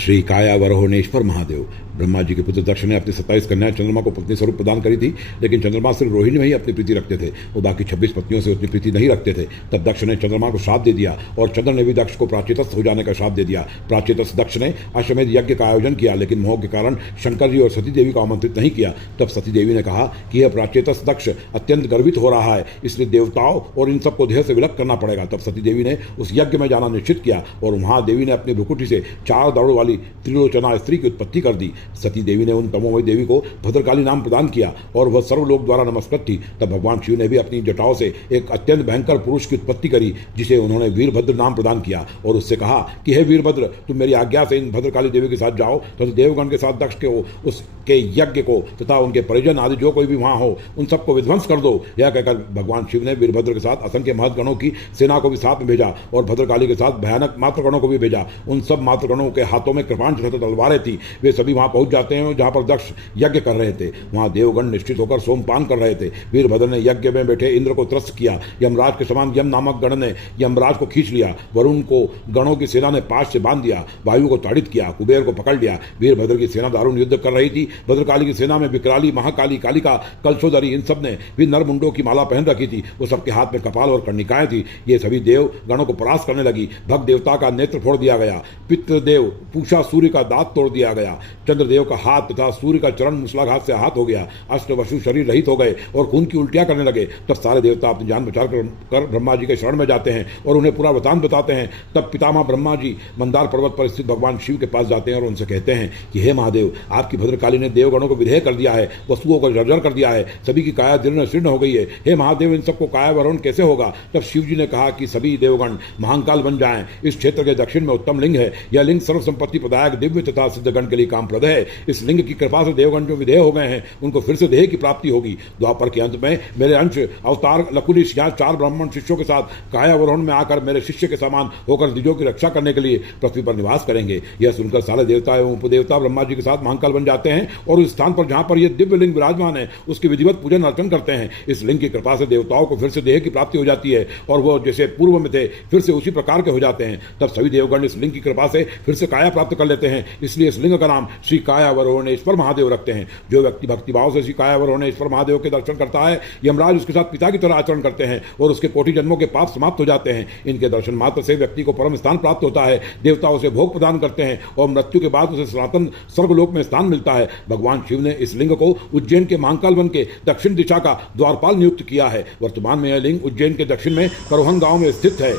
श्री कायावरोहणेश्वर महादेव। ब्रह्मा जी के पुत्र दक्ष ने अपनी 27 कन्याएं चंद्रमा को पत्नी स्वरूप प्रदान करी थी, लेकिन चंद्रमा सिर्फ रोहिणी में ही अपनी प्रीति रखते थे। वो बाकी 26 पत्नियों से उतनी प्रीति नहीं रखते थे। तब दक्ष ने चंद्रमा को श्राप दे दिया और चंद्र ने भी दक्ष को प्राचेतस्थ हो जाने का श्राप दे दिया। प्राचेतस्थ दक्ष ने अश्वमेध यज्ञ का आयोजन किया, लेकिन मोह के कारण शंकर जी और सती देवी को आमंत्रित नहीं किया। तब सती देवी ने कहा कि यह प्राचेतस्थ दक्ष अत्यंत गर्वित हो रहा है, इसलिए देवताओं और इन सबको देह से विलग करना पड़ेगा। तब सती देवी ने उस यज्ञ में जाना निश्चित किया और वहां देवी ने अपनी भ्रुकुटी से 4 दाढ़ों वाली त्रिलोचना स्त्री की उत्पत्ति कर दी। सती देवी ने उन तमोमयी देवी को भद्रकाली नाम प्रदान किया और वह सर्वलोक द्वारा नमस्कृत थी। तब भगवान शिव ने भी अपनी जटाओं से एक अत्यंत भयंकर पुरुष की उत्पत्ति करी, जिसे उन्होंने वीरभद्र नाम प्रदान किया और उससे कहा कि हे वीरभद्र, तुम मेरी आज्ञा से इन भद्रकाली देवी के साथ जाओ तथा देवगण के साथ दक्ष के उसके यज्ञ को तथा उनके परिजन आदि जो कोई भी वहां हो उन सबको विध्वंस कर दो। यह कहकर भगवान शिव ने वीरभद्र के साथ असंख्य महत्गणों की सेना को भी साथ में भेजा और भद्रकाली के साथ भयानक मातृगणों को भी भेजा। उन सब मातृगणों के हाथों में कृपांश तथा तलवारें थी। वे सभी वहां पहुंच जाते हैं जहां पर दक्ष यज्ञ कर रहे थे। वहां देवगण निश्चित होकर सोमपान कर रहे थे। वीरभद्र ने यज्ञ में बैठे इंद्र को त्रस्त किया। यमराज के समान यम नामक गण ने यमराज को खींच लिया। वरुण को गणों की सेना ने पाश से बांध दिया। वायु को ताड़ित किया। कुबेर को पकड़ लिया। वीरभद्र की सेना दारुण युद्ध कर रही थी। भद्रकाली की सेना में विकराली, महाकाली, कालिका, कलशोदरी, इन सब ने भी नरमुंडों की माला पहन रखी थी। वो सबके हाथ में कपाल और कर्णिकाएं थी। ये सभी देव गणों को परास्त करने लगी। भग देवता का नेत्र फोड़ दिया गया। पितृदेव पूषा सूर्य का दांत तोड़ दिया गया। चंद्रदेव का हाथ तथा सूर्य का चरण मूसलाघात से आहत हो गया। अष्टवसु शरीर रहित हो गए और खून की उल्टियां करने लगे। तब सारे देवता अपनी जान बचा कर ब्रह्मा जी के शरण में जाते हैं और उन्हें पूरा वृतांत बताते हैं। तब पितामह ब्रह्मा जी मंदार पर्वत पर स्थित भगवान शिव के पास जाते हैं और उनसे कहते हैं कि हे महादेव, आपकी भद्रकाली ने देवगणों को विधेय कर दिया है, वस्तुओं को जर्जर कर दिया है, सभी की काया जीर्ण शीर्ण हो गई है। हे महादेव, इन सबको कायावरोहण कैसे होगा? तब शिव जी ने कहा कि सभी देवगण महाकाल बन जाएं। इस क्षेत्र के दक्षिण में उत्तम लिंग है। यह लिंग सर्व संपत्ति प्रदायक, दिव्य तथा सिद्धगण के लिए कामप्रद है। इस लिंग की कृपा से देवगण जो विधेय हो गए हैं उनको फिर से देह की प्राप्ति होगी। द्वापर के अंत में मेरे अंश अवतार लकुलिश यहाँ 4 ब्राह्मण शिष्यों के साथ कायावरोहण में आकर मेरे शिष्य के समान होकर द्विजों की रक्षा करने के लिए पृथ्वी पर निवास करेंगे। यह सुनकर सारे देवता एवं उपदेवता ब्रह्मा जी के साथ महाकाल बन जाते हैं और उस स्थान पर जहां पर यह दिव्य लिंग विराजमान है उसकी विधिवत पूजन अर्चन करते हैं। इस लिंग की कृपा से देवताओं को फिर से देह की प्राप्ति हो जाती है और वो जैसे पूर्व में थे फिर से उसी प्रकार के हो जाते हैं। तब सभी देवगण इस लिंग की कृपा से फिर से काया प्राप्त कर लेते हैं। इसलिए इस लिंग का नाम श्री कायावरोहणेश्वर महादेव रखते हैं। जो व्यक्ति भक्तिभाव से श्री कायावरोहणेश्वर महादेव के दर्शन करता है, यमराज उसके साथ पिता की तरह आचरण करते हैं और उसके कोटि जन्मों के पाप समाप्त हो जाते हैं। इनके दर्शन मात्र से व्यक्ति को परम स्थान प्राप्त होता है। देवता उसे भोग प्रदान करते हैं और मृत्यु के बाद उसे सनातन स्वर्गलोक में स्थान मिलता है। भगवान शिव ने इस लिंग को उज्जैन के महाकाल वन के दक्षिण दिशा का द्वारपाल नियुक्त किया है। वर्तमान में यह लिंग उज्जैन के दक्षिण में करोहन गांव में स्थित है।